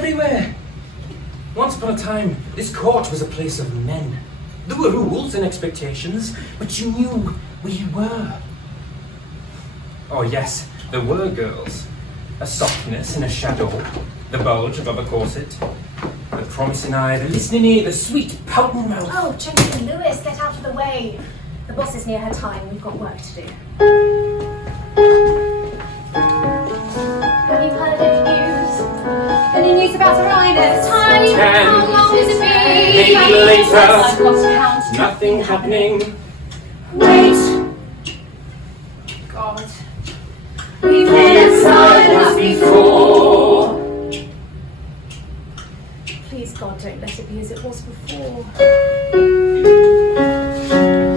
everywhere. Once upon a time, this court was a place of men. There were rules and expectations, but you knew where you were. Oh yes, there were girls. A softness and a shadow, the bulge above a corset, the promising eye, the listening ear, the sweet, pouting mouth. Oh, Jenkin, Lewis, get out of the way. The boss is near her time. We've got work to do. Have you heard any news? Any news about Uranus? Time? How long has it been? Maybe later. I've lost count. Nothing happening. Wait. God. We've had silence before. Please, God, don't let it be as it was before.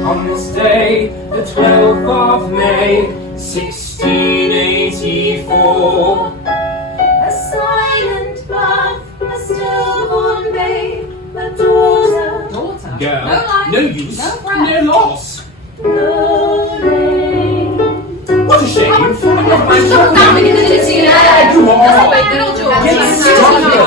On this day, the 12th of May, 1684. A silent birth, a stillborn babe, a daughter. Daughter? Girl, No life, no use, no breath. no loss. No name. What a shame. I'm Stop laughing in the dizzy air. Go on. That's my good old George. Yes, stop it.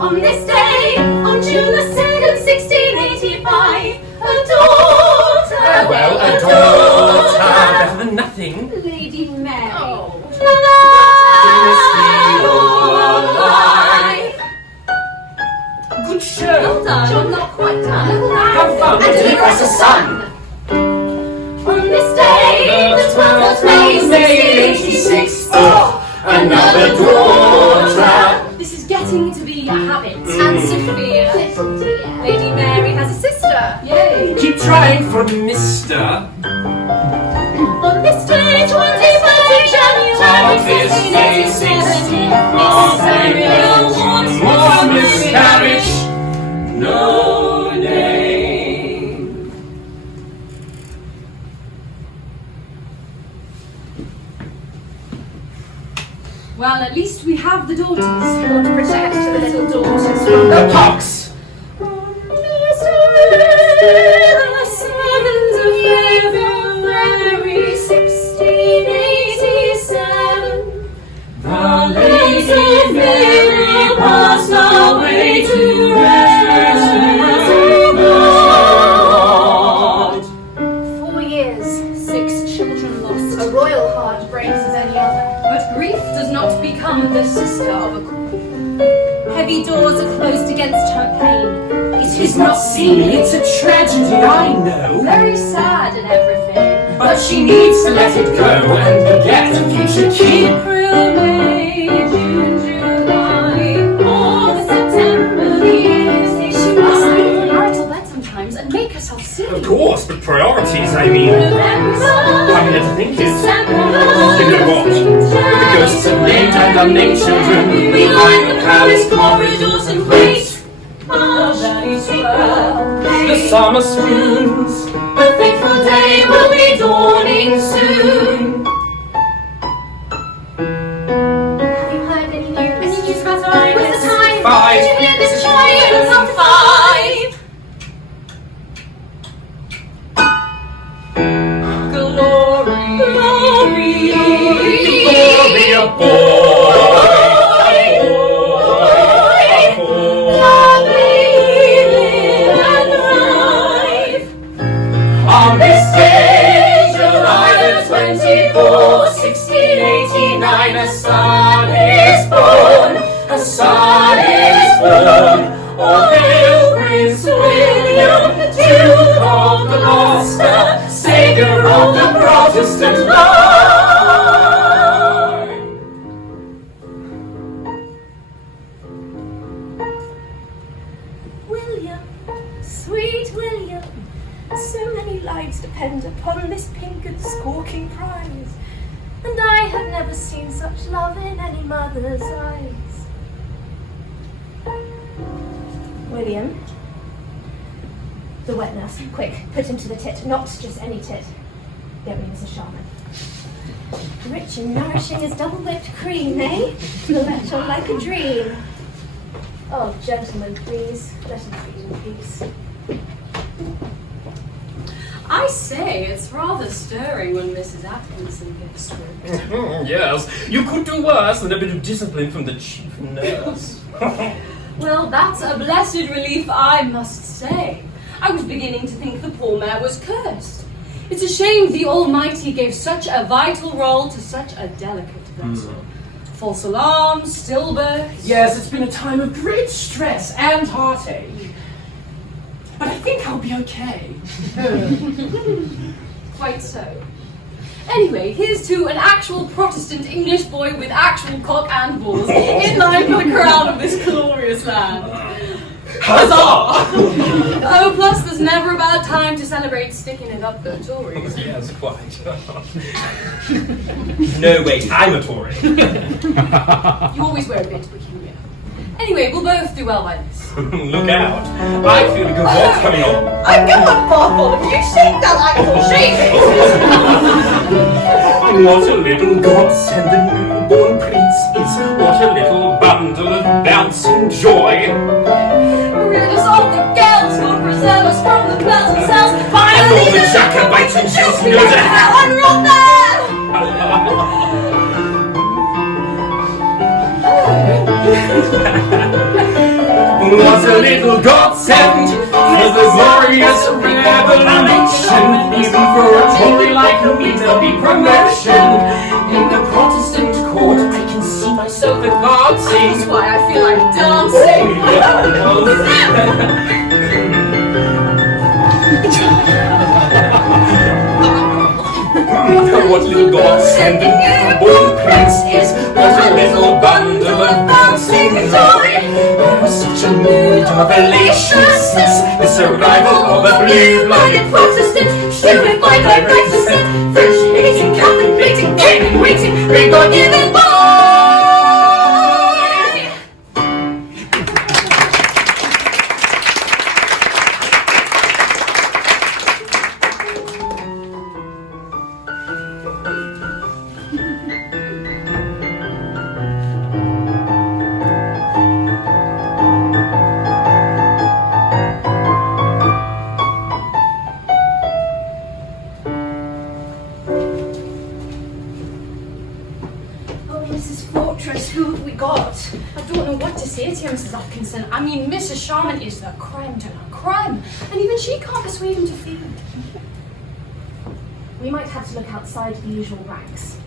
On this day, on June the 2nd, 1685, a daughter. Well, a daughter. Better than nothing. Lady Mary. Oh. Alive. Good show. Well done. You're not quite done. Have fun. And deliver us a son. On this day, the 12th of May, 1686, another daughter. This is getting to be a habit. And Sophia, little dear. Lady Mary has a sister. Yay. Keep trying for Mr. On this day, 21st of January, On this day, 1685, more miscarriage, no name. Well, at least we have the daughters. God protect the little daughters from The pox. On this day, the 7th of February, 1687, The Lady Mary passed away to rest with God. 4 years, 6 children lost. A royal heart breaks as any other. But grief does not become the sister of a queen. Heavy doors are closed against her pain. It is not seemly, it's a tragedy, I know. Very sad and everything. But she needs to let it go and beget a future king. April, May, June, July, August, September, the years. She must leave the marital bed sometimes and make herself see. Of course, but priorities, I mean. November, Having to think it. December, You know what? With the ghosts of named and unnamed children behind the palace corridors and wait. The summer swoons. A fateful day will be dawning soon. Have you heard any news? Any news about Uranus? What's the time? 5. Did you hear this child on 5? Glory, glory, Glory, a boy. On this day, July the 24th, 1689, a son is born, a son is born. Oh, hail Prince William, Duke of Gloucester, Saviour of the Protestant line. William, sweet William, so many lives depend upon this pink and squawking prize, and I have never seen such love in any mother's eyes. William, the wet nurse, quick, put him to the tit, not just any tit. Get me as a shaman. Rich and nourishing as double whipped cream, eh? The lecture like a dream. Oh, gentlemen, please, let him feed in peace. I say, it's rather stirring when Mrs. Atkinson gets stripped. Yes, you could do worse than a bit of discipline from the chief nurse. Well, that's a blessed relief, I must say. I was beginning to think the poor mare was cursed. It's a shame the Almighty gave such a vital role to such a delicate vessel. False alarms, stillbirths. Yes, it's been a time of great stress and heartache. But I think I'll be okay. Quite so. Anyway, here's to an actual Protestant English boy with actual cock and balls in line for the crown of this glorious land. Huzzah! Oh, plus there's never a bad time to celebrate sticking it up the Tories. Yes, quite. No, wait, I'm a Tory. You always wear a bit peculiar. Anyway, we'll both do well by this. Look out. I feel a good walk coming on. I go on, Bartholomew, you shake that ankle, shake it! What a little godsend the newborn prince is. What a little bundle of bouncing joy. Rid us of the gals, God preserve us from the bells and cells. And Finally, all the Jacobites and Chelsea go to hell and rot there! What a little godsend for the glorious revolution. Even for a Tory like me, there'll be promotion. In the Protestant court, I can see myself advancing. That's why I feel like dancing. What little godsend the newborn prince is. What a little bundle of bouncing joy. There was such a mood of elation since this arrival of a blue-blooded Protestant. Stupid by thy right descent, French hating, Catholic hating, gaming, waiting, God-given boy. Mrs. Atkinson. I mean, Mrs. Sharman is the creme de la creme, and even she can't persuade him to feed. We might have to look outside the usual ranks.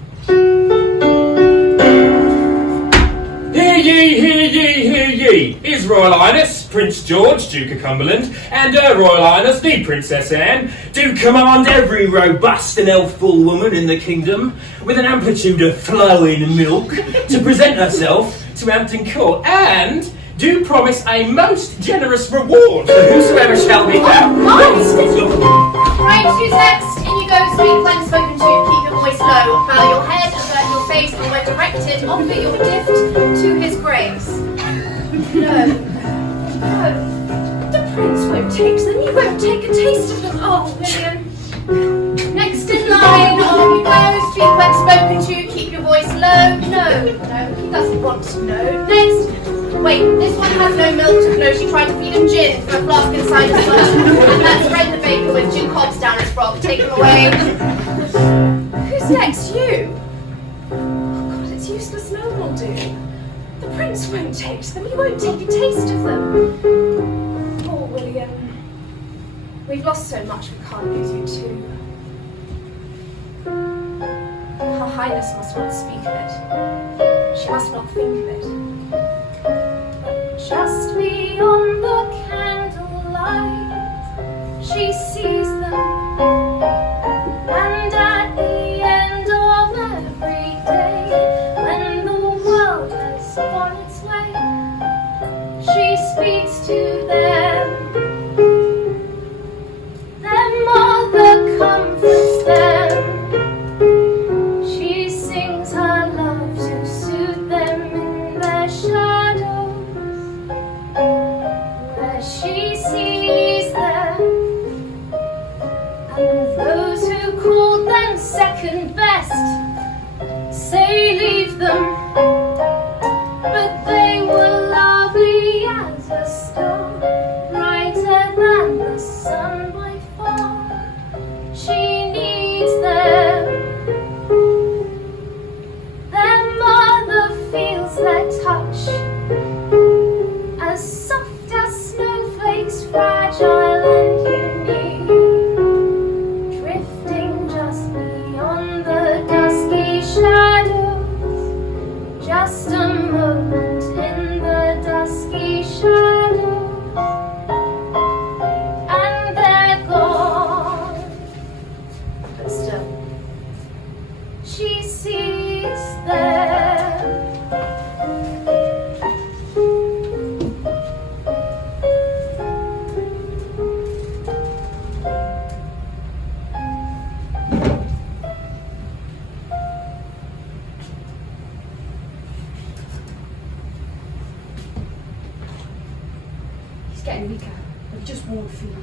Hear ye, hear ye, hear ye! His Royal Highness, Prince George, Duke of Cumberland, and Her Royal Highness, the Princess Anne, do command every robust and healthful woman in the kingdom, with an amplitude of flowing milk, to present herself to Hampton Court, and do promise a most generous reward for whosoever shall be found. Right, who's next? In you go, speak when spoken to, keep your voice low, bow your head, avert your face, and when directed, offer your gift to his grace. No, the prince won't take them, you won't take a taste of them. Oh, William. Next in line, on you go, speak when spoken to, keep your voice low. No, he doesn't want to know. Next. Wait, this one has no milk to flow. She tried to feed him gin from a flask inside his flesh. And that's Brenda Baker with gin cobs down his frock. Take him away. Who's next? You? Oh God, it's useless. No one will do. The prince won't take them. He won't take a taste of them. Poor William. We've lost so much, we can't lose you too. Her Highness must not speak of it. She must not think of it. Just beyond the candlelight, she sees them, and at the end of every day, when the world has gone its way, she speaks to them. Their mother comforts them. She sings her love to soothe them in their shadows. Where she sees them, and those who called them second best say leave them, but they were lovely as a star, brighter than the sun by far. We just won't feed.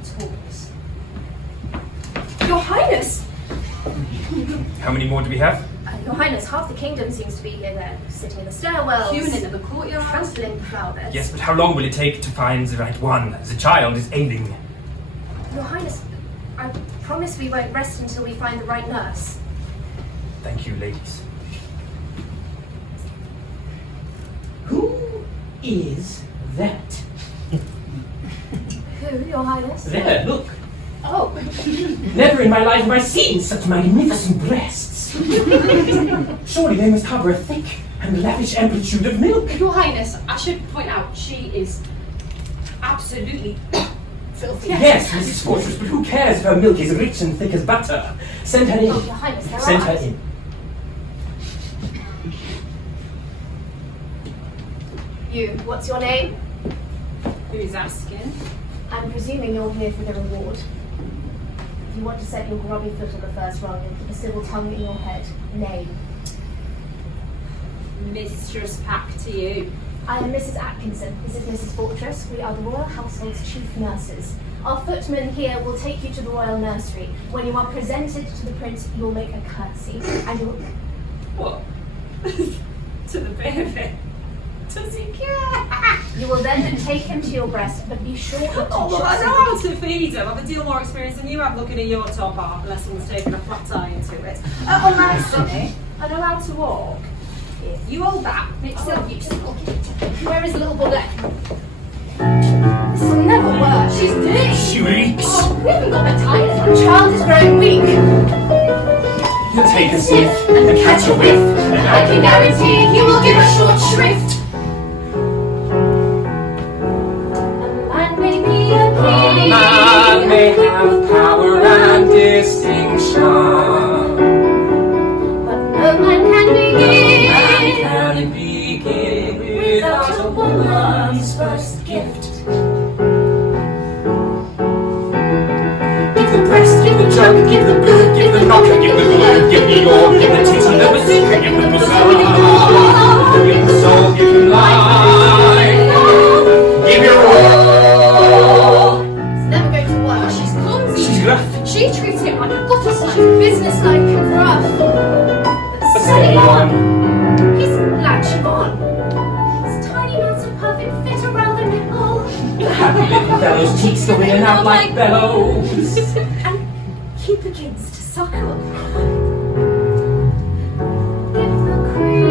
It's hopeless. Your Highness! How many more do we have? Your Highness, half the kingdom seems to be here. They're sitting in the stairwells. Queuing in the courtyard. Trampling flowers. Yes, but how long will it take to find the right one? The child is ailing. Your Highness, I promise we won't rest until we find the right nurse. Thank you, ladies. Who is that? Who, Your Highness? There, look. Oh, Never in my life have I seen such magnificent breasts. Surely they must harbour a thick and lavish amplitude of milk. Your Highness, I should point out, she is absolutely filthy. Yes, Mrs. Fortress, but who cares if her milk is rich and thick as butter? Send her in. oh, Your Highness, there Send are. her in. You, what's your name? Who's asking? I'm presuming you're here for the reward. If you want to set your grubby foot on the first rung and keep a civil tongue in your head, name. Mistress Pack to you. I am Mrs. Atkinson. This is Mrs. Fortress. We are the royal household's chief nurses. Our footman here will take you to the royal nursery. When you are presented to the prince, you'll make a curtsy, and you'll... What? To the baby? Does he care? You will then take him to your breast, but be sure not to Oh, well, I just- know how to feed him. I've a deal more experience than you have looking at your top half, unless someone's taken a flat tie into it. Oh, my sonny, I know how to walk. Here, you hold that. Make yourself useful. Where is the little bullet? This will never work. She's dirty. She reeks. Oh, we haven't got the time. Our child is growing weak. You take a sniff and catch a whiff, and I can guarantee he will give a short shrift. A man may be a king. man may have power and distinction, But no man can begin can begin without a woman's first gift. Give the breast, give the jug, give the blood, give the knocker, give the glue, give the orb, give the titty, the bazooka, give the bazaar, give the soul, give the life, give your all. It's never going to work. She's clumsy. She's rough. She treats it like a gutter slide, businesslike and rough. But Steady on. he's latching on. His tiny mouth's a perfect fit around the nipple. The happy little fellow's cheeks go in and out like bellows. And he begins to suckle. Give the cream,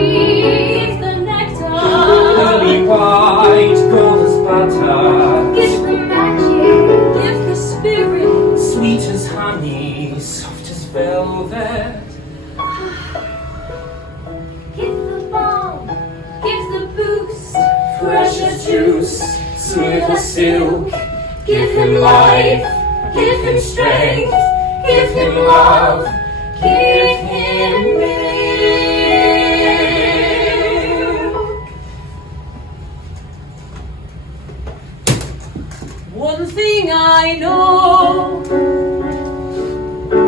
give the nectar, Pearly white, gold as butter, give the magic, give the spirit. sweet as honey, soft as velvet. Give the balm, give the boost, Fresh as juice, smooth as silk. give him life, give him strength, give him love, give him milk. One thing I know,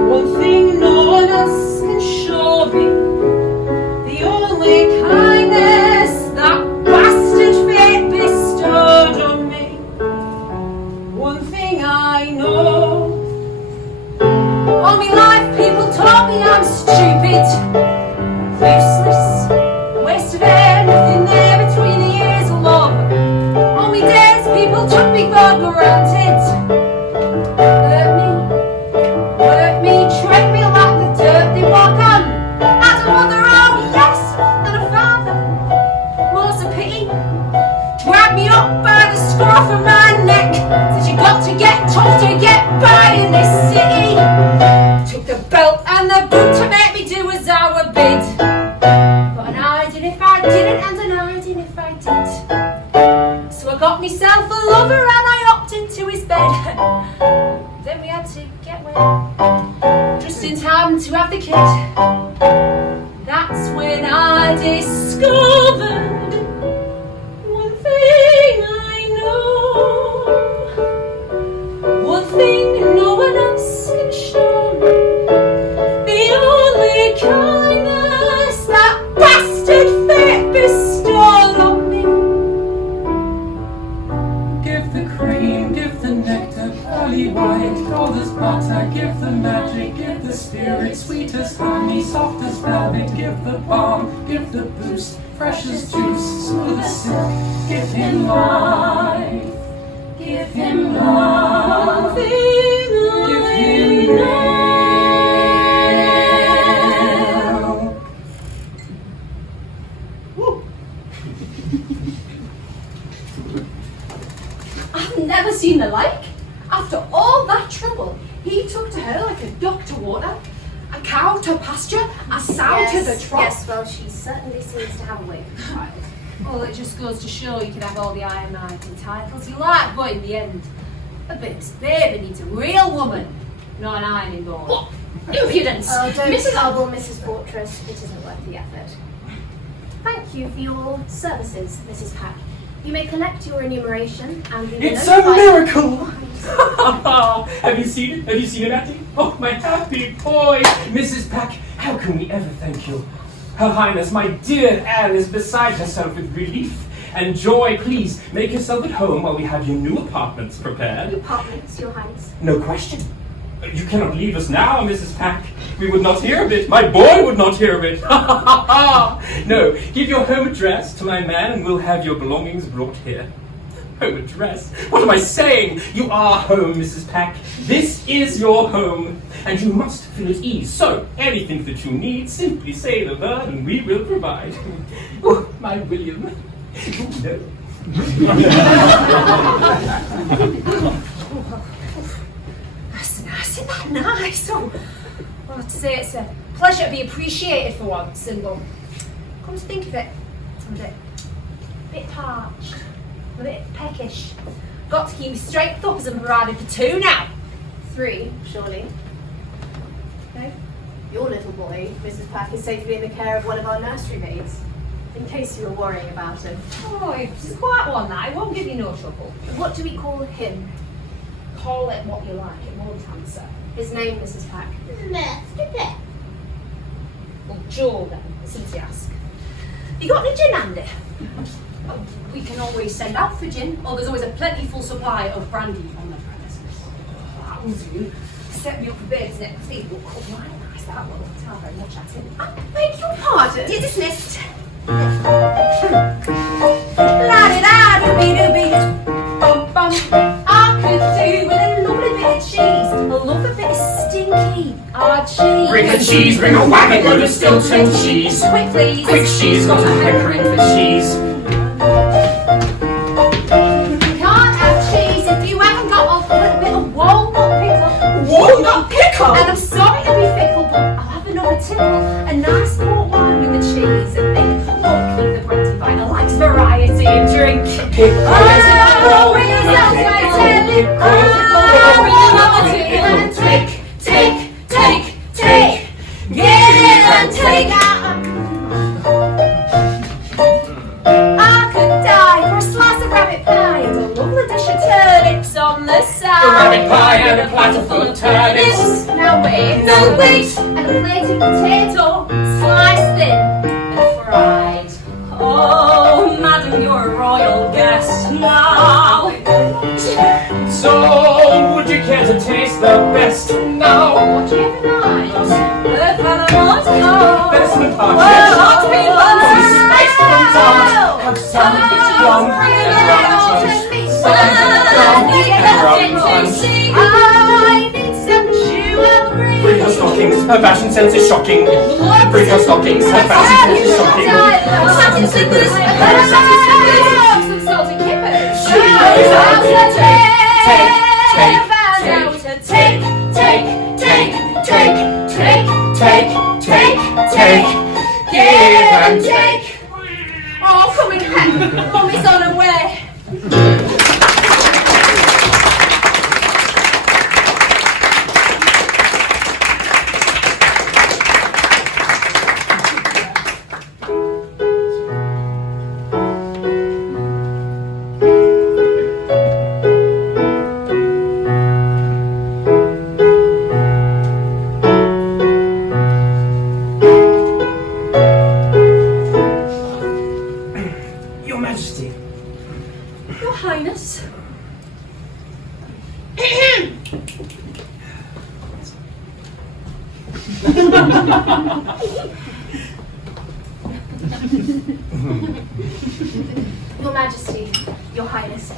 one thing no one else can show me, the only kindness that bastard fate bestowed on me. One thing I know, all my life people taught me I'm stupid, useless, waste of air, nothing there between the years of love. All my days people took me for granted. Hurt me, treat me like the dirt they walk on. Had a mother, oh yes, and a father. More's a pity. Dragged me up by the scruff of my neck. Said you got to get tough to get by in this city. Took the belt and the boot to make me do as I were bid. But an idea if I didn't, and an idea if I did. So I got myself a lover and I hopped into his bed. Then we had to get wet, just in time to have the kid. That's when I discovered one thing I know, one thing no one else can show me, the only kindness that bastard fate bestowed on me. Give the credit. pearly white, gold as butter, give the magic, give the spirit, sweet as honey, soft as velvet, give the balm, give the boost, fresh as juice, smooth as silk, give him life, give him love, give him now. I've never seen the like. After all that trouble, he took to her like a dog to water, a cow to pasture, a sow to the trough. Yes, well, she certainly seems to have a way for pride. Well, it just goes to show you can have all the iron and titles you like, but in the end, a big's baby needs a real woman, not an ironing board. What? Impudence! Oh, don't Mrs. trouble Mrs. Fortress. It isn't worth the effort. Thank you for your services, Mrs. Pack. You may collect your enumeration and we will It's a notify- miracle! Have you seen it? Have you seen it, Atty? Oh, my happy boy! Mrs. Pack, how can we ever thank you? Her Highness, my dear Anne, is beside herself with relief and joy. Please, make yourself at home while we have your new apartments prepared. Apartments, Your Highness. No question. You cannot leave us now, Mrs. Pack. We would not hear of it. My boy would not hear of it. No, give your home address to my man and we'll have your belongings brought here. Home address? What am I saying? You are home, Mrs. Pack. This is your home, and you must feel at ease. So, anything that you need, simply say the verb and we will provide. Oh, my William. Oh, no. That's nice, isn't that nice? Oh, well, to say it's a pleasure to be appreciated for once, and well, come to think of it, I'm a bit parched, a bit peckish. Got to keep my strength up as I'm provided for two now. 3, surely. No? Your little boy, Mrs. Pack, is safely in the care of one of our nursery maids, in case you were worrying about him. Oh, it's quite one that. It won't give you no trouble. What do we call him? Call it what you like, it won't answer. His name, Mrs. Pack. Master Pet. Well, Joe then, since you ask. You got any gin handy? Oh, we can always send out for gin, or there's always a plentiful supply of brandy on the premises. That will do. Set me up for beds next week. Look, quite nice that will. Tell very much at it. I beg your pardon? You're dismissed. La-di-da-dooby-dooby. Bum-bum. I could do with a lovely bit of cheese. I love a bit of stinky hard cheese. Bring the cheese, bring a wagon load of Stilton cheese. Quick, please. Quick cheese, got a hankering for cheese. You can't have cheese if you haven't got a little bit of walnut pickle. Walnut pickle? And I'm sorry to be fickle, but I'll have another tipple, a nice port wine with the cheese, and think, look, the brandy viner likes variety in drink. Pickle. Take, take, take, take, give and take. I could die for a slice of rabbit pie and a lovely dish of turnips on the side. A rabbit pie and a platter full of turnips. Now wait, no wait, and a plate of potato, sliced thin and fried. Oh, madam, you're a royal guest now. So, would you care to taste the best now? What do you have in mind? The fella Venison and Well, partridge. hot pink buns. Spiced and tart. Have some of this rum and rum punch. Some of this rum and rum punch. I need some jewelry. Bring her stockings, her fashion sense is shocking. Bring her stockings, her fashion sense is shocking. Satin slippers. Satin slippers. Some salty kippers. She knows how to take, take, give and take. Oh, come in, Mommy's on her way. Your Majesty, Your Highness,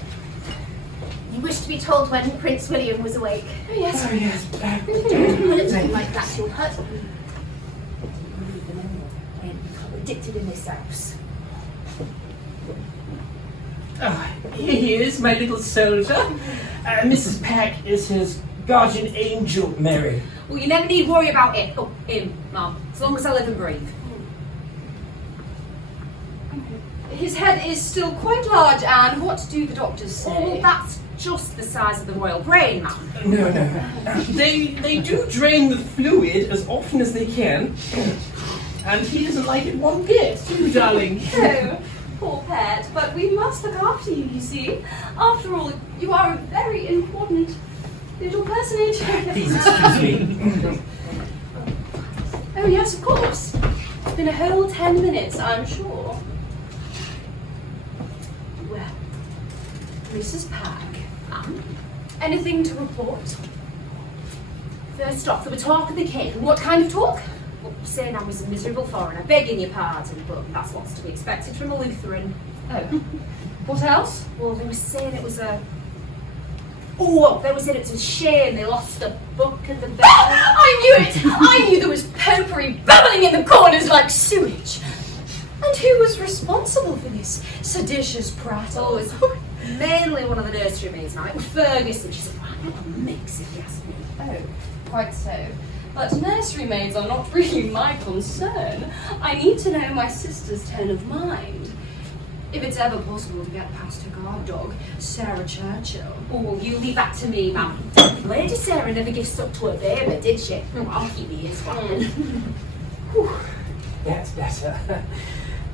you wish to be told when Prince William was awake. Oh, yes. Oh, yes. Don't put it on like that, you'll hurt me. And become addicted in this house. Here he is, my little soldier. Mrs. Peck is his guardian angel, Mary. Well, you never need worry about it. Oh, him, Mum. As long as I live and breathe. His head is still quite large, and what do the doctors say? Oh, that's just the size of the royal brain, Mum. No. They do drain the fluid as often as they can. And he doesn't like it one bit, too, darling. Oh, poor pet, but we must look after you, you see. After all, you are a very important little personage. Please excuse me. Oh, yes, of course. It's been a whole 10 minutes, I'm sure. Well, Mrs. Pack, anything to report? First off, there was talk of the king. What kind of talk? Well, saying I was a miserable foreigner, begging your pardon, but that's what's to be expected from a Lutheran. Oh. What else? Well, they were saying it was a... Oh, they were saying it was a shame they lost the book and the bell. I knew it! I knew there was popery bubbling in the corners like sewage. And who was responsible for this seditious prattle? Oh, it's mainly one of the nursery maids now. It was Ferguson. She's a right little mix, if you ask me. Oh, quite so. But nursery maids are not really my concern. I need to know my sister's tone of mind. If it's ever possible to get past her guard dog, Sarah Churchill. Oh, you leave that to me, ma'am. Lady Sarah never gives up to her baby, did she? Oh, I'll keep the ears flapping. That's better.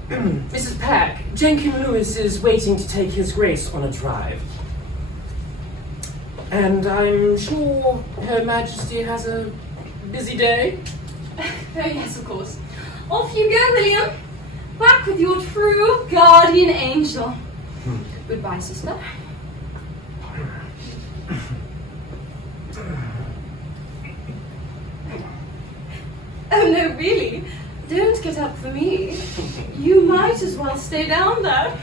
Mrs. Pack, Jenkin Lewis is waiting to take his grace on a drive. And I'm sure Her Majesty has a busy day. Oh yes, of course. Off you go, William. Back with your true guardian angel. Goodbye, sister. Oh no, really? Don't get up for me. You might as well stay down there.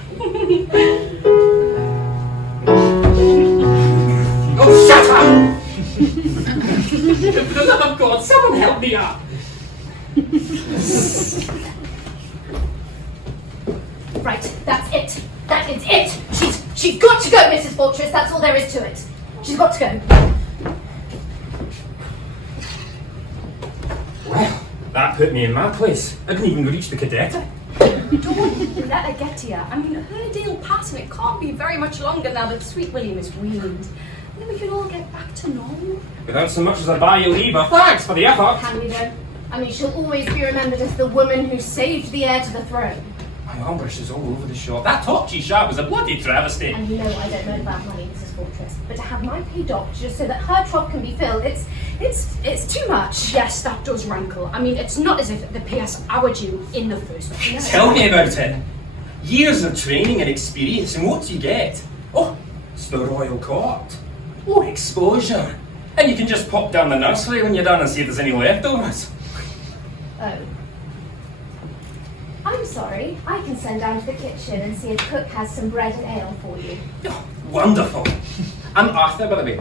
Oh, shut up! For the love of God, someone help me up! Right, that's it. That is it. She's got to go, Mrs. Fortress. That's all there is to it. She's got to go. Well, that put me in my place. I didn't even reach the cadet. Don't let her get to you. I mean, her deal passed and it can't be very much longer now that sweet William is weaned. And then we can all get back to normal. Without so much as a buy you lever. Thanks for the effort. Can we though? I mean, she'll always be remembered as the woman who saved the heir to the throne. My arm brushes all over the shop. That top G-sharp was a bloody travesty. And you know I don't know about money, Mrs. Fortress, but to have my pay docked just so that her trough can be filled, it's too much. Yes, that does rankle. I mean, it's not as if the PS oured you in the first place. Tell me about it. Years of training and experience, and what do you get? Oh, it's the royal court. Oh, exposure. And you can just pop down the nursery when you're done and see if there's any leftovers. Oh. I'm sorry, I can send down to the kitchen and see if cook has some bread and ale for you. Oh, wonderful. I'm Arthur, by the way.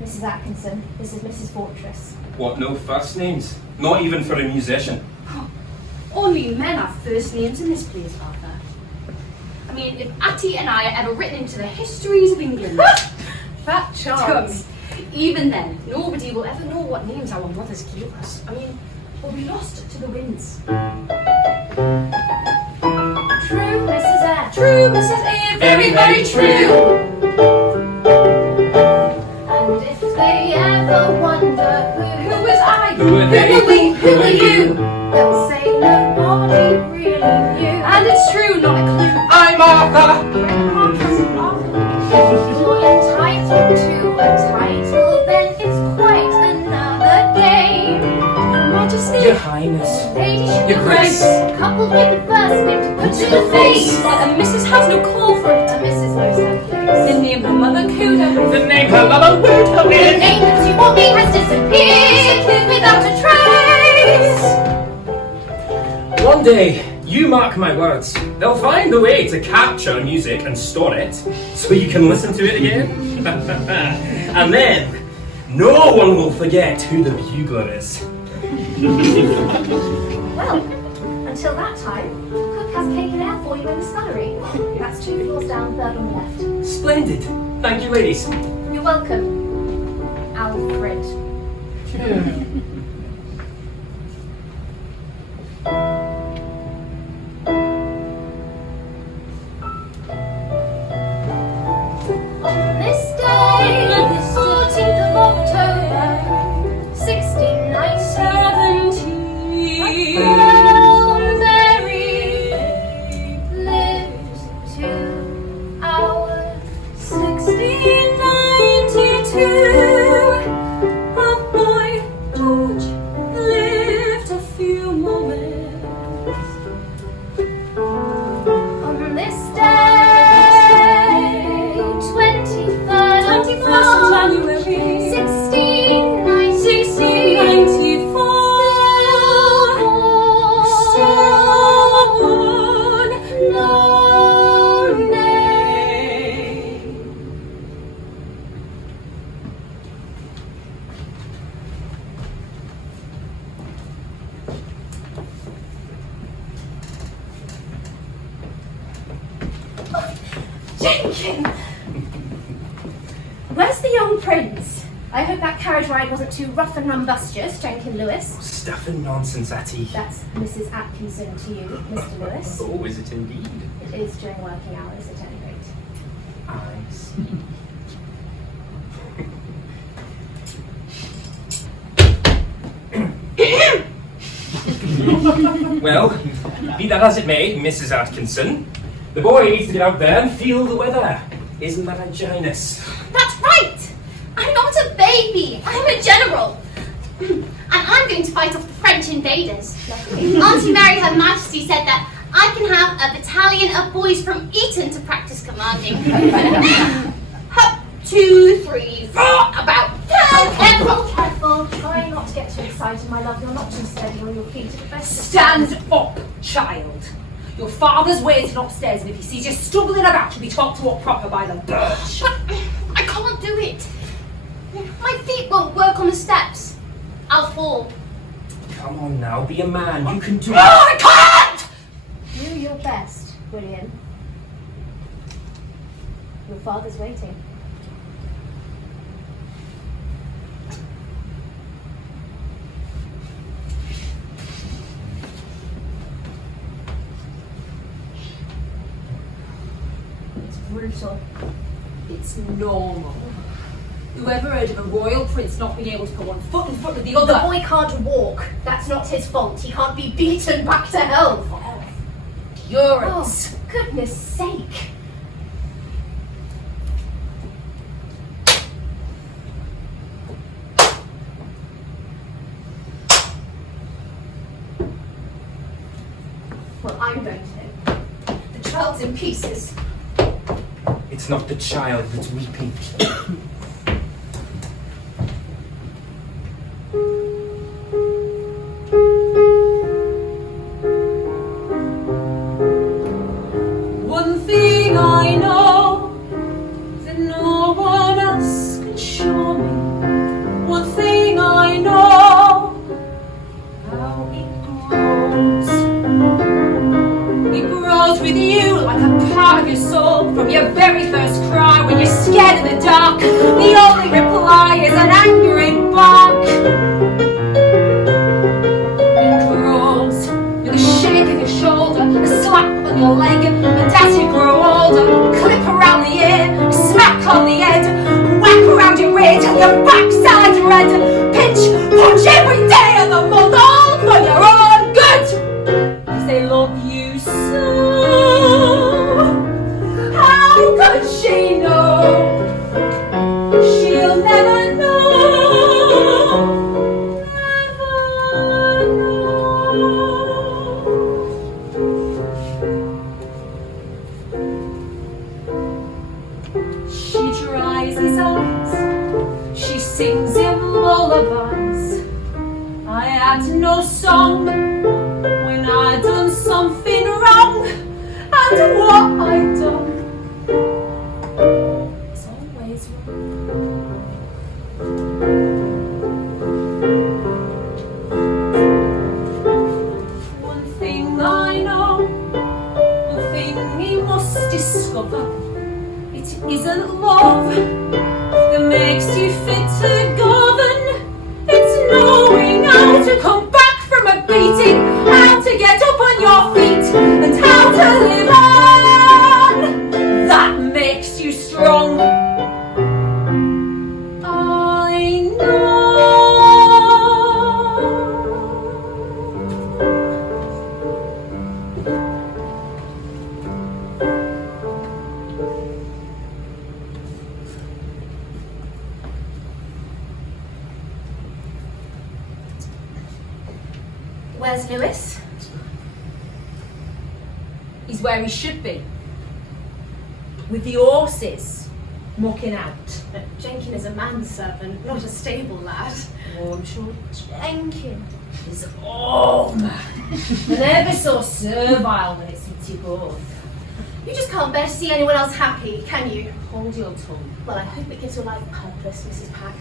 Mrs. Atkinson, this is Mrs. Fortress. What, no first names? Not even for a musician. Only men have first names in this place, Arthur. I mean, if Atty and I are ever written into the histories of England, Fat chance. even then, nobody will ever know what names our mothers gave us. I mean, we'll be lost to the winds. True, Mrs. A. True, Mrs. A. Very, very true. And if they ever wonder Who is I? Who are they? Who are we? Who are you? they'll say nobody really knew. And it's true, not a clue. I'm Arthur! If you're entitled to a title, then it's quite another game. Your Majesty, Your Highness. Ladyship, Your Grace. coupled with the first name to put to the face. But a Mrs. has no call for it. A Mrs. knows her place. The name her mother could have. The name her lover would have The been. name that you want me has disappeared without a trace. One day, you mark my words, they'll find a way to capture music and store it, so you can listen to it again. And then, no one will forget who the bugler is. Well, until that time, Cook has cake and ale for you in the scullery. That's 2 floors down, third on the left. Splendid. Thank you, ladies. You're welcome, Alfred. On this day, the 14th of October, 1697, Mary lived to our 1692. A boy, George, lived a few moments. On this day, 23rd of January, 1694, someone no name. Jenkin! Where's the young prince? I hope that carriage ride wasn't too rough and rumbustious, Jenkin Lewis. Stuff and nonsense, Atty. That's Mrs. Atkinson to you, Mr. Lewis. Oh, is it indeed? It is during working hours, at any rate. I see. Well, be that as it may, Mrs. Atkinson, the boy needs to get out there and feel the weather. Isn't that a Janus? That's right! I'm not a baby, I'm a general. And I'm going to fight off the French invaders. Auntie Mary, Her Majesty, said that I can have a battalion of boys from Eton to practice commanding. Hup, 2, 3, 4, about 10, careful, careful. Try not to get too excited, my love. You're not too steady on your feet at the best. Stand up, child. Your father's waiting upstairs, and if he sees you stumbling about, you'll be taught to walk proper by the birch. But I can't do it. My feet won't work on the steps. I'll fall. Come on now, be a man. You can do it. I can't! Do your best, William. Your father's waiting. It's brutal. It's normal. Whoever heard of a royal prince not being able to put one foot in front of the other? The boy can't walk. That's not his fault. He can't be beaten back to health. Endurance. Oh, goodness sake. Well, I'm going to. The child's in pieces. It's not the child that's weeping. One thing I know that no one else can show me. One thing I know, how it grows. It grows with you like a part of your soul. From your very first cry when you're scared in the dark, the only reply is an angry bark. It grows with a shake of your shoulder, a slap on your leg, and as you grow older, clip around the ear, smack on the head, whack around your rear till your backside's red, pinch, punch every day of the month, all for your own good, 'cause they love you so. How could she know? She'll never know. Never know. She dries his eyes. She sings him lullabies. I had no song when I done Where's Lewis? He's where he should be. With the horses, mucking out. Jenkin is a manservant, not a stable lad. Oh, I'm sure Jenkin is all man. And ever so servile when it's to you both. You just can't bear to see anyone else happy, can you? Hold your tongue. Well, I hope it gives your life purpose, Mrs. Pack.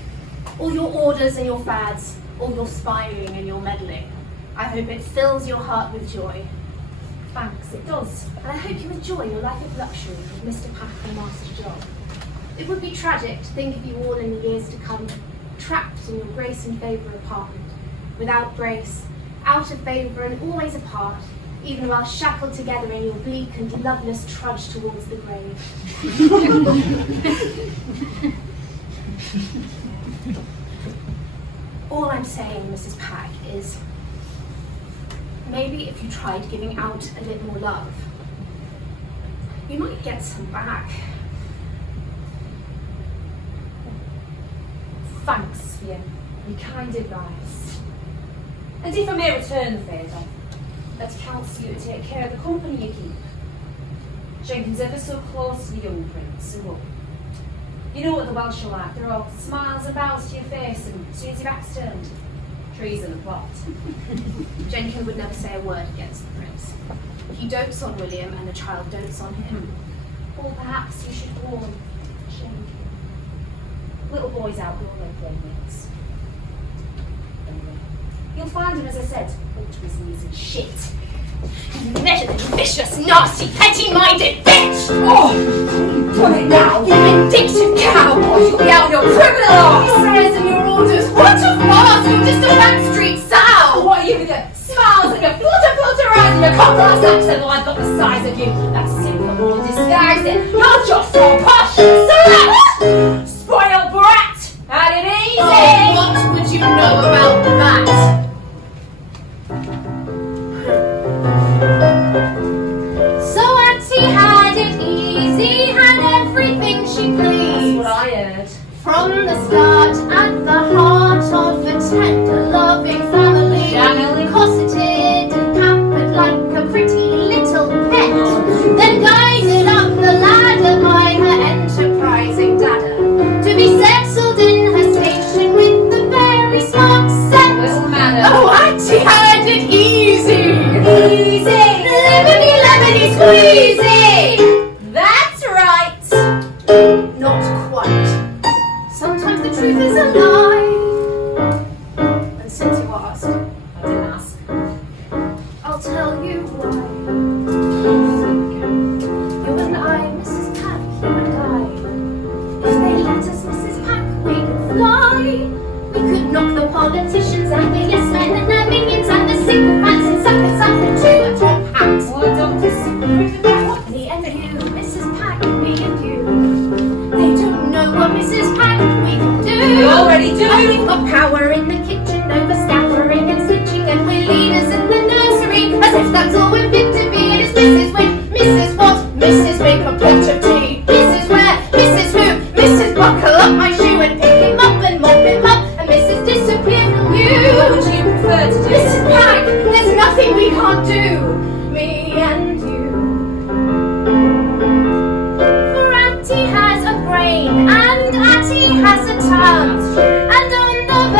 All your orders and your fads, all your spying and your meddling. I hope it fills your heart with joy. Thanks, it does. And I hope you enjoy your life of luxury with Mr. Pack and Master John. It would be tragic to think of you all in the years to come, trapped in your grace and favour apartment, without grace, out of favour and always apart, even while shackled together in your bleak and loveless trudge towards the grave. All I'm saying, Mrs. Pack, is maybe if you tried giving out a little more love, you might get some back. Thanks for your kind advice. And if I may return the favour, that counsel you to take care of the company you keep. Jenkin's ever so close to the young prince, and well, you know what the Welsh are like, they're all smiles and bows to your face, and as soon as your back's turned, trees in the plot. Jenkin would never say a word against the prince. He dotes on William, and the child dotes on him. Or perhaps you should warn Jenkin. Little boys out there on their playmates. Anyway, you'll find him, as I said, up to his knees in shit. Meddling, vicious, nasty, petty-minded bitch! Oh, done it now! You vindictive cow! You'll be out your criminal arse! Prayers and your orders, what of Mars? You're just a backstreet sow! What are you with your smiles and your flutter eyes and your cock-glass accent? Well, I've got the size of you. That's simple, won't disguise it. You're just so posh! Slut! Spoiled brat! Had it easy! Oh, what would you know about that? So Atty had it easy, had everything she pleased. That's what I heard. From the start, at the heart of a tender, loving family, Family. cosseted and pampered like a pretty little pet, then guided up the ladder by her enterprising dada, to be settled in her station with the very smart set. Little manner. Oh, Atty had it easy! Easy! Lemony, squeezy! That's right! Not quite. Sometimes the truth is a lie. And since you asked, I didn't ask. I'll tell you why. You and I, Mrs. Pack, you and I. If they let us, Mrs. Pack, we could fly. We could knock the politicians and the yes men and their minions and the sycophants and suckers up into a top hat. Well, I don't disagree with that. Me and you, Mrs. Pack, me and you. They don't know what Mrs. Pack we can do. We already do. And we've got power in the kitchen over scampering and stitching, and we're leaders in the nursery, as if that's all we're fit to be. And it's Mrs. Win, Mrs. What, Mrs. Make a pot of tea, Mrs. Where, Mrs. Who, Mrs. Buckle up my shoe and pick him up and mop him up, and Mrs. Disappear from you. What would you prefer to do? Mrs. Pack, there's nothing we can't do. Me and you. For Atty has a brain and Atty has a tongue, and on the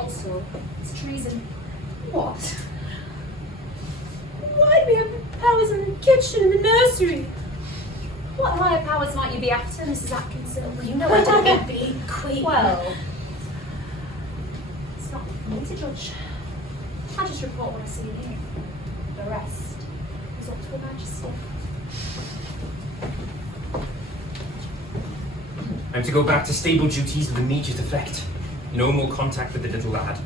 Also, it's treason. What? Why do we have powers in the kitchen and the nursery? What higher powers might you be after, Mrs. Atkinson? You know I don't be queen. Well, it's not for me to judge. I just report what I see and hear. The rest is up to Her Majesty. I'm to go back to stable duties with immediate effect. No more contact with the little lad.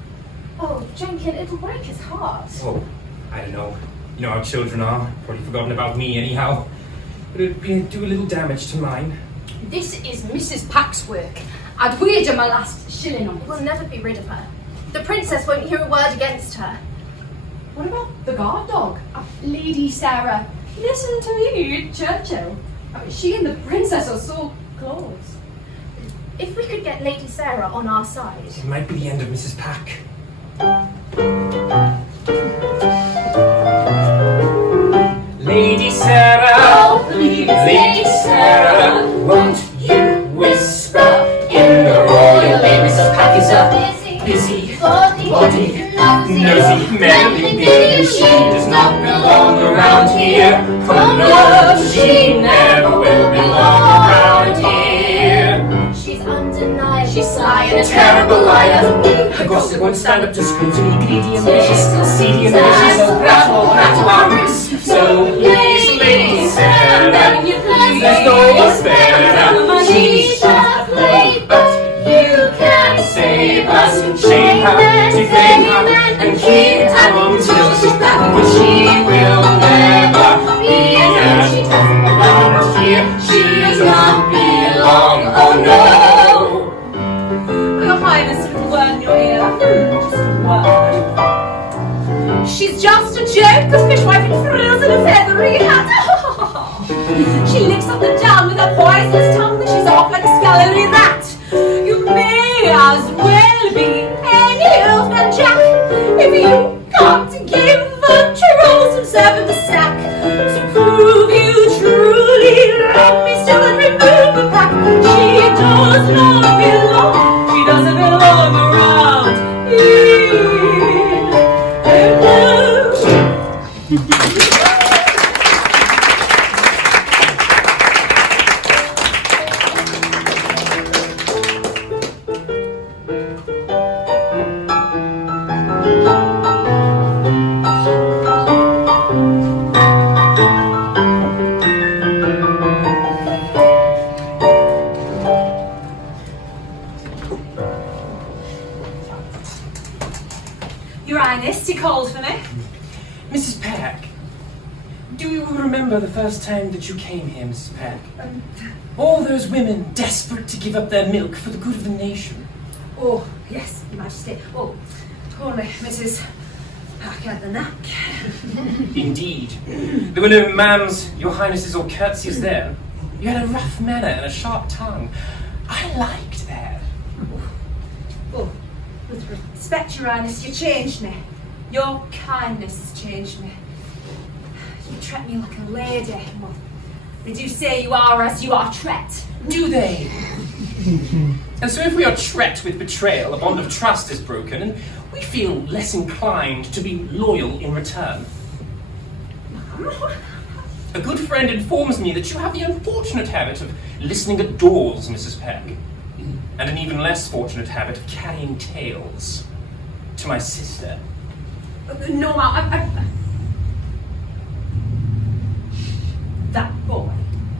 Oh, Jenkin, it'll break his heart. Oh, I don't know. You know how children are. Probably forgotten about me anyhow. But it'd do a little damage to mine. This is Mrs. Pack's work. I'd wager my last shilling on it. We'll never be rid of her. The princess won't hear a word against her. What about the guard dog? Lady Sarah. Listen to me, Churchill. She and the princess are so close. If we could get Lady Sarah on our side. It might be the end of Mrs. Pack. Lady Sarah, Oh, please, Lady Sarah, won't you whisper in the royal ear? Mrs. Pack is a busy body, nosy, meddling baby. She does not belong around here. Oh no, she never will belong around here. She's undeniable. She's sly A terrible liar. Her gossip won't stand up to scrutiny. Greedy and she's still seedy and she's so prattle. So please, Lady Sarah, there's no one fairer. She's a play, but you can save us. Shame her, defame her, and keep her until she's back. But she will never be, and she doesn't belong here. She does not belong, oh no. Your Highness, a little word in your ear. Just a word. She's just a joke, a fishwife in frills and a feathery hat. She licks up and down with her poisonous tongue, and she's off like a scullery rat. You may as well be any old Jack if you can't give the churros and serve the sack. To prove you truly love me still and remove the pack. She does not belong, she doesn't belong around here. Your Highness, you called for me? Mrs. Peck, do you remember the first time that you came here, Mrs. Peck? All those women desperate to give up their milk for the good of the nation. Oh, yes, Your Majesty. Oh, only Mrs. Pack had the knack. Indeed. There were no ma'ams, your highnesses, or curtsies there. You had a rough manner and a sharp tongue. I liked that. Oh, with respect, Your Highness, you changed me. Your kindness has changed me. You treat me like a lady. Well, they do say you are as you are tret. Do they? And so if we are tret with betrayal, a bond of trust is broken, and we feel less inclined to be loyal in return. A good friend informs me that you have the unfortunate habit of listening at doors, Mrs. Peck, and an even less fortunate habit of carrying tales to my sister. No, ma'am, that boy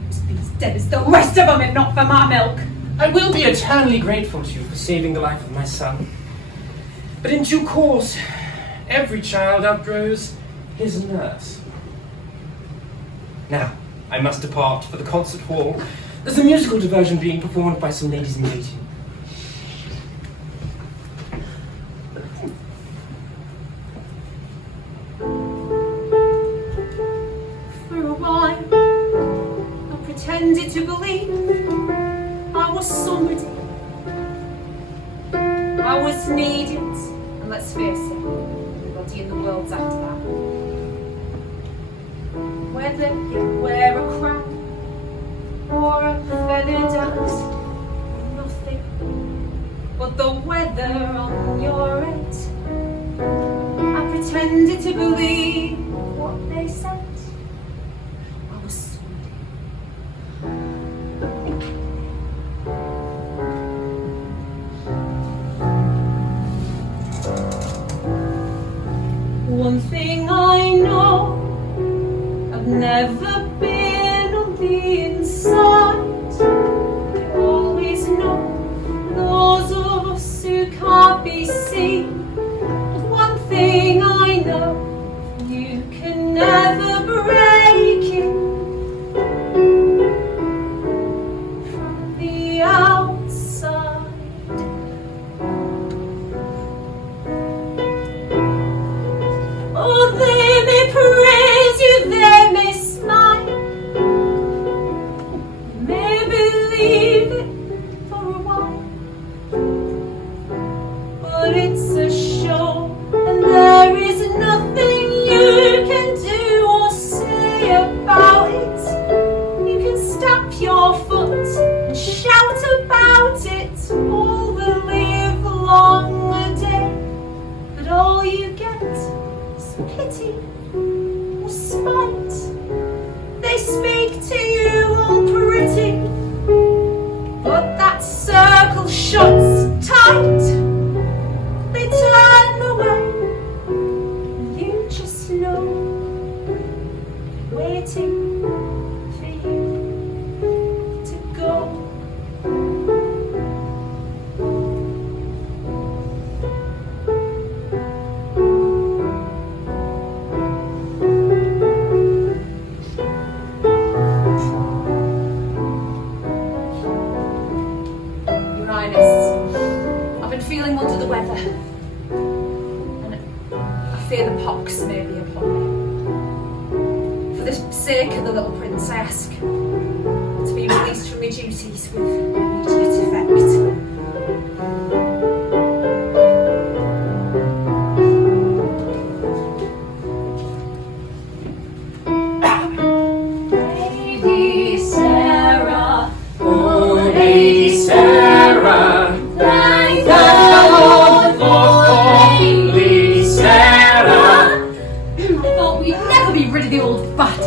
must be as dead as the rest of them, if not for my milk. I will be eternally grateful to you for saving the life of my son. But in due course, every child outgrows his nurse. Now, I must depart for the concert hall. There's a musical diversion being performed by some ladies in waiting. For a while, I pretended to believe I was somebody. I was needed, and let's face it, everybody in the world's after that. Whether you wear a crown or a feathered hat, nothing but the weather on your head. tended to believe What they said. I was sweet. One thing I know, I've never been on the inside. You always know those of us who can't be seen. But one thing I know, you can never break it from the outside. Oh, they may praise you, they may smile, may believe it for a while, but it's a show, and there is nothing you can do or say about it. You can stamp your foot and shout about it all the live long day, but all you get is pity or spite. They speak to you all pretty, but that circle shuts tight. They turn away, and you just know, waiting for you to go. Your Highness, I've been feeling under the weather, and I fear the pox may be upon me. For the sake of the little prince, I ask to be released from my duties with immediate effect. Lady Sarah, Oh, Lady Sarah, thank the Lord for Lady Sarah. I thought we'd never be rid of the old bat.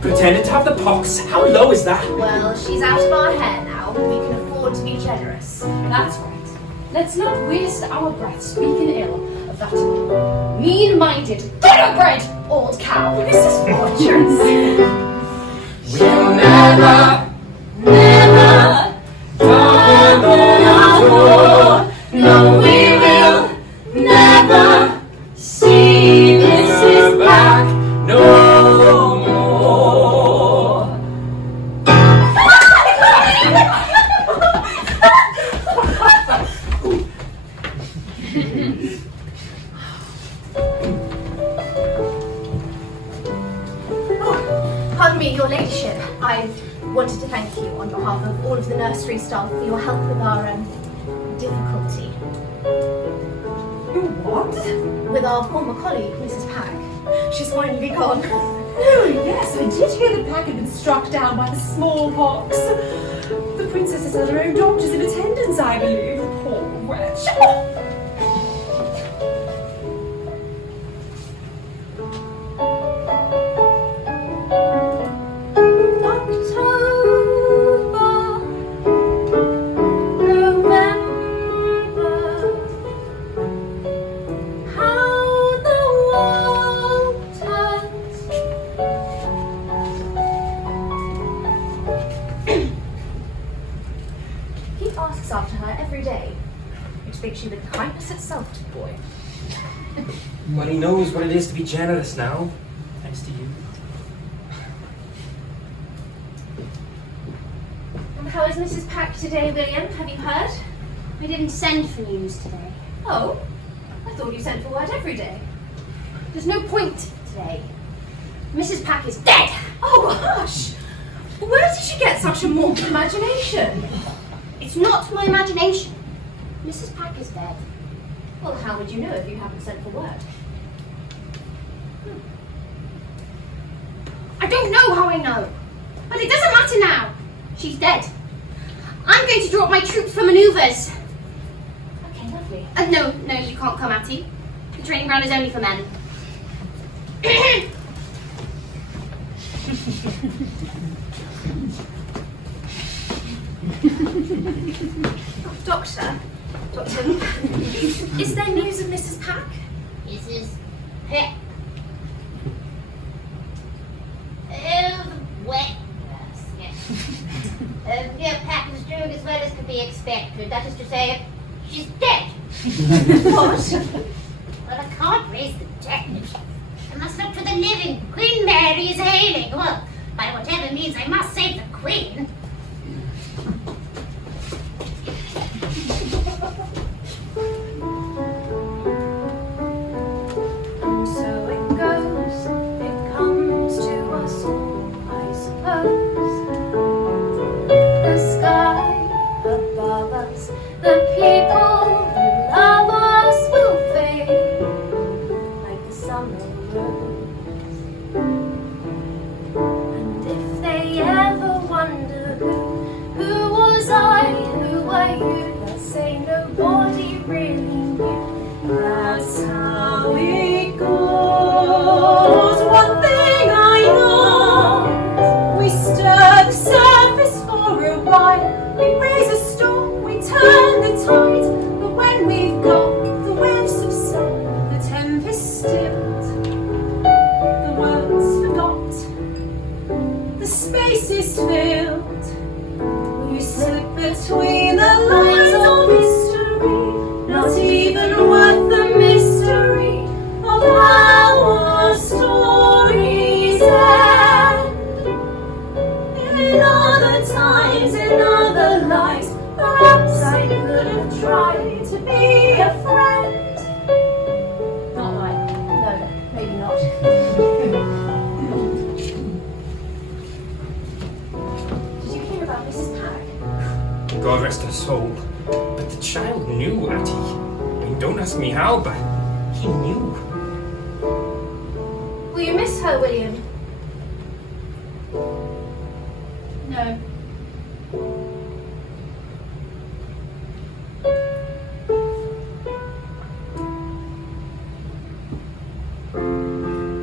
Pretending to have the pox. How low is that? Well, she's out of our hair now. We can afford to be generous. That's right. Let's not waste our breath speaking ill of that mean-minded, thoroughbred old cow, Mrs. Fortunes. We'll never, never darken our door. No, we will never see Mrs. Black no more. Pardon me, your ladyship. I wanted to thank you on behalf of all of the nursery staff for your help with our difficulty. You what? With our former colleague, Mrs. Pack. She's finally gone. Oh, yes, I did hear the pack had been struck down by the smallpox. The princess has had her own doctors in attendance, I believe. Poor wretch. October, November, how the world turns. He asks after her every day. You'd think she would kindness itself to the boy. Well, he knows what it is to be generous now. Thanks to you. And how is Mrs. Pack today, William? Have you heard? We didn't send for news today. Oh, I thought you sent for word every day. There's no point today. Mrs. Pack is dead. Oh, hush! Where did she get such a morbid imagination? It's not my imagination. Mrs. Pack is dead. Well, how would you know if you haven't sent for word? I don't know how I know. But it doesn't matter now. She's dead. I'm going to draw up my troops for manoeuvres. Okay, lovely. No, you can't come, Atty. The training ground is only for men. Doctor, is there news of Mrs. Pack? Mrs. Peck. Wet. Yes. Pack is doing as well as could be expected. That is to say, she's dead. What? Well, I can't raise the dead. I must look to the living. Queen Mary is hailing. Well, by whatever means, I must save the Queen. And so it goes, it comes to us all, I suppose. The sky above us, the people who love us will fade like the summer rose. And if they ever wonder who was I, who were you, they'll say nobody really knew. That's how it goes. One thing I know, we stir the surface for a while, we raise a storm, we turn the tide, but when we've got the waves subside, the tempest stilled, the words forgot, the space is filled, we slip between the lines of mystery, not even worth the mystery of how our stories end. In other times, in other lives, perhaps I could have tried to be a friend. Not like, no, maybe not. Did you hear about Mrs. Pack? God rest her soul. But the child knew, Atty. I mean, don't ask me how, but he knew. Will you miss her, William? No.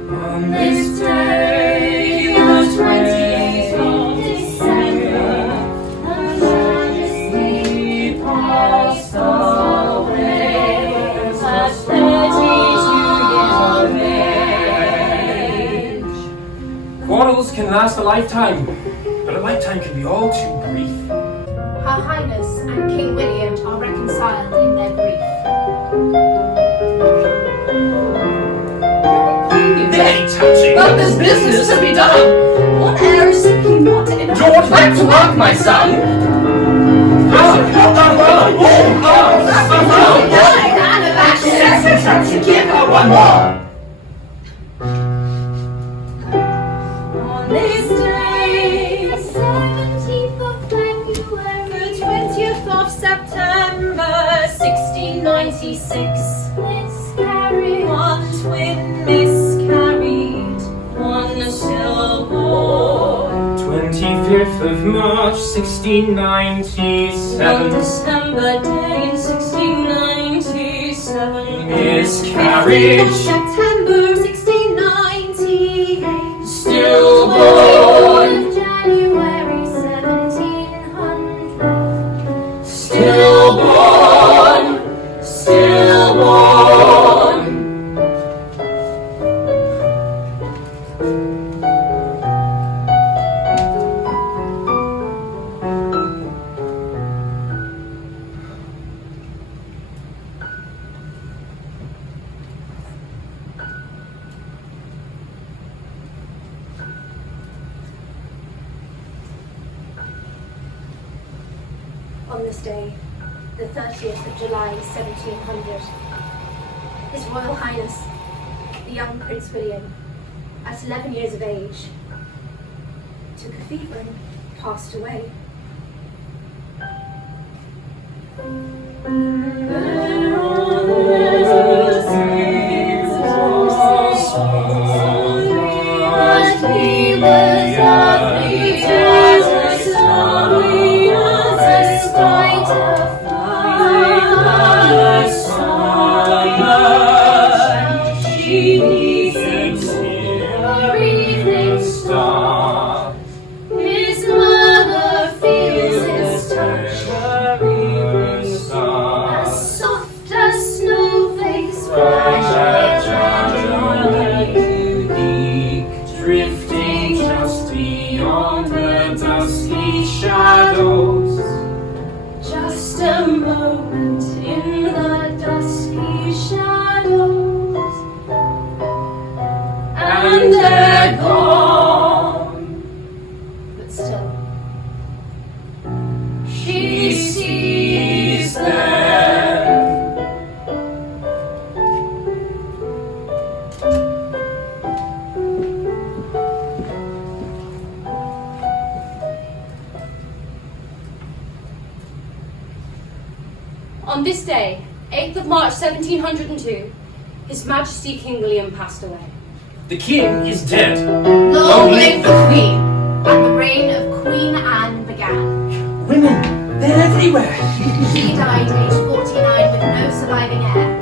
On This day, the 20th of December, Her Majesty passed away at 32 years of age. Quarrels can last a lifetime, but a lifetime can be all too brief. Her Highness and King William are reconciled in their grief. Very touching. But there's business to be done. What air is simply not enough. George, back to work, my son! Give her one more. On this day, the 17th of February, The 20th of September, 1696. miscarried. One twin miscarried, one stillborn. 25th of March, One 1697. December day in 1697. Miscarriage. September 1698. Stillborn. Of January 1700. Stillborn. Stillborn. On this day, the 30th of July 1700, His Royal Highness, the young Prince William, at 11 years of age, took a fever and passed away. But he was lovely to us, lovely as a sight of fire. She needs this day, 8th of March 1702, His Majesty King William passed away. The king is dead. Long live the Queen! And the reign of Queen Anne began. Women, they're everywhere. She died aged 49 with no surviving heir.